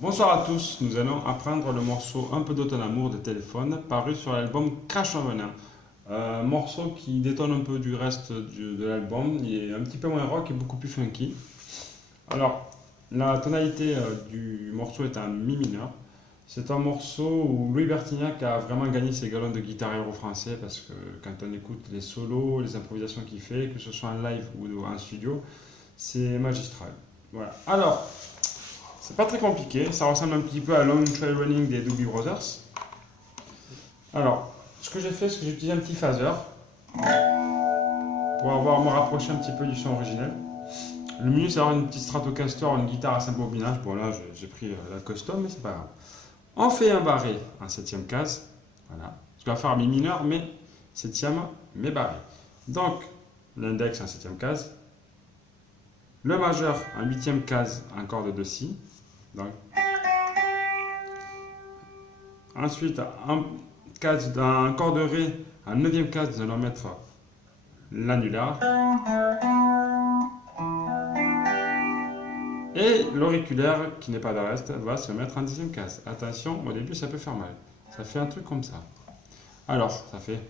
Bonsoir à tous, nous allons apprendre le morceau Un peu de ton amour de Téléphone paru sur l'album Crash en venin. Morceau qui détonne un peu du reste de l'album, il est un petit peu moins rock et beaucoup plus funky. Alors, la tonalité du morceau est un mi mineur. C'est un morceau où Louis Bertignac a vraiment gagné ses galons de guitare héros français parce que quand on écoute les solos, les improvisations qu'il fait, que ce soit en live ou en studio, c'est magistral. Voilà. Alors, c'est pas très compliqué, ça ressemble un petit peu à Long Trail Running des Doobie Brothers. Alors, ce que j'ai fait, c'est que j'ai utilisé un petit phaser pour me rapprocher un petit peu du son originel. Le mieux, c'est d'avoir une petite Stratocaster, une guitare à 5 bobinages. Bon, là, j'ai pris la custom, mais c'est pas grave. On fait un barré en septième case. Voilà. Je dois faire mi mineur, mais septième, mais barré. Donc, l'index en septième case. Le majeur en huitième case, en corde de si. Donc, ensuite, un corps de ré, en neuvième case, nous allons mettre l'annular. Et l'auriculaire, qui n'est pas de reste, va se mettre en dixième case. Attention, au début, ça peut faire mal. Ça fait un truc comme ça. Alors, ça fait...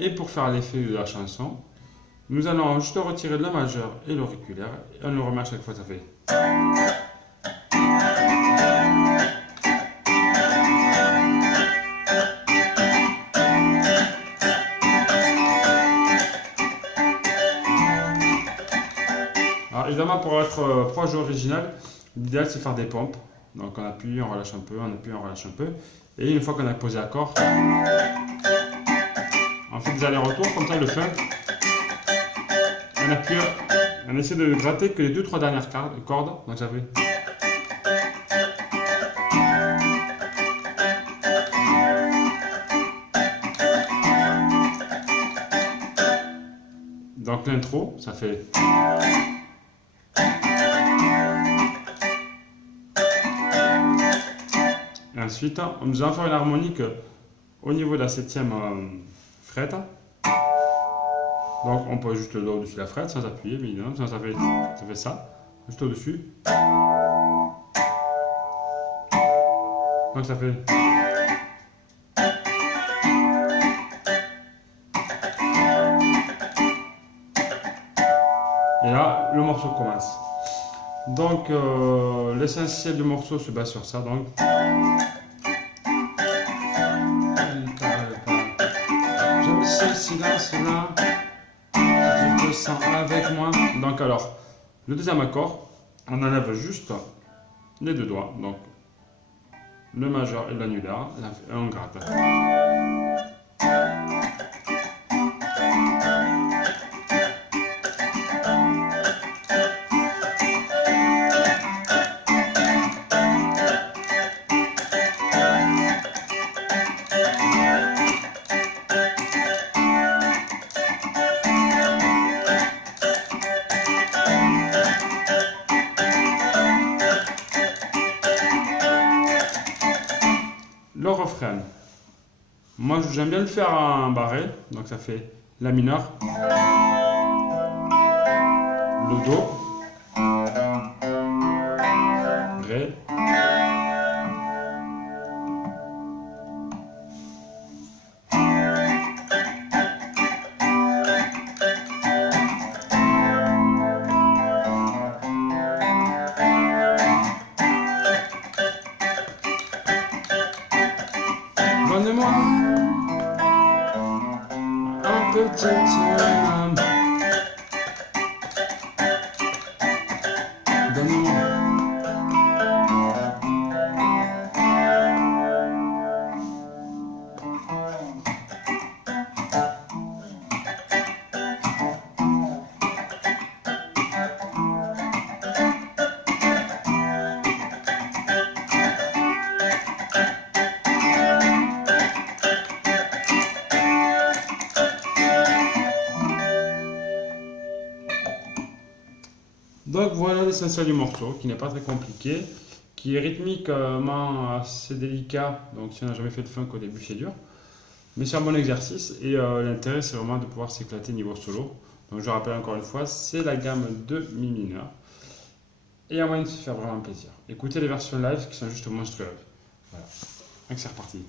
Et pour faire l'effet de la chanson, nous allons juste retirer le majeur et l'auriculaire. Et on le remet à chaque fois, ça fait... Alors évidemment, pour être proche de l'original, l'idéal c'est faire des pompes. Donc on appuie, on relâche un peu, on appuie, on relâche un peu. Et une fois qu'on a posé l'accord, on fait des allers-retours, comme ça le funk. On appuie, on essaie de gratter que les 2-3 dernières cordes. Donc ça fait... Donc l'intro, ça fait... Et ensuite, nous allons faire une harmonique au niveau de la septième fret. Donc on pose juste le doigt au-dessus de la frette sans appuyer, mais évidemment, ça fait ça, juste au-dessus. Donc ça fait... Et là, le morceau commence. Donc l'essentiel du morceau se base sur ça. Donc... J'aime ce silence-là. Je te sens avec moi. Donc alors, le deuxième accord, on enlève juste les deux doigts. Donc le majeur et l'annulaire. Et on gratte. Le refrain. Moi j'aime bien le faire en barré, donc ça fait la mineur, le do, ré, donne-moi un petit homme. Donne-moi. Donc voilà l'essentiel du morceau, qui n'est pas très compliqué, qui est rythmiquement assez délicat. Donc si on n'a jamais fait de funk au début, c'est dur. Mais c'est un bon exercice et l'intérêt c'est vraiment de pouvoir s'éclater niveau solo. Donc je rappelle encore une fois, c'est la gamme de mi mineur. Et à moyen de se faire vraiment plaisir. Écoutez les versions live qui sont juste monstrueuses. Voilà. Donc c'est reparti.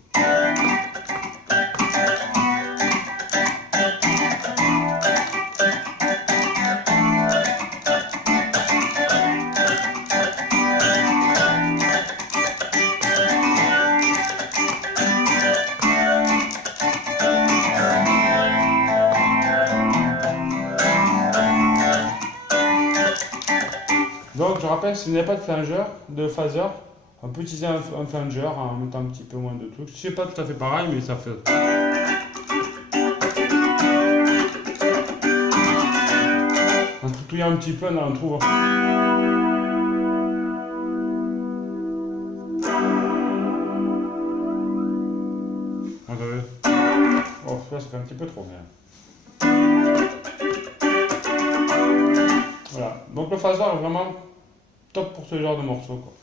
Donc je rappelle, si vous n'avez pas de phaser, on peut utiliser un flanger en mettant un petit peu moins de trucs. C'est pas tout à fait pareil, mais ça fait. En toutouillant un petit peu, on trouve. Entendez? Oh, ça fait un petit peu trop bien. Voilà. Donc le phaser est vraiment top pour ce genre de morceaux, quoi.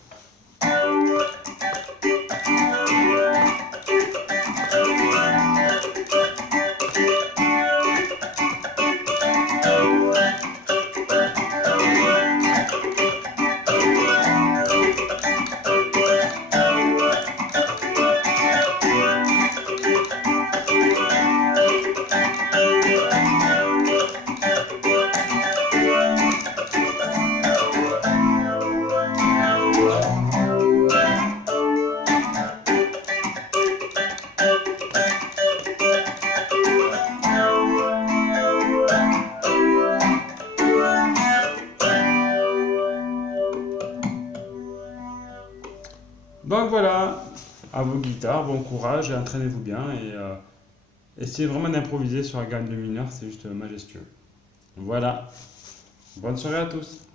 Donc voilà, à vos guitares, bon courage et entraînez-vous bien et essayez vraiment d'improviser sur la gamme de mineur, c'est juste majestueux. Voilà, bonne soirée à tous.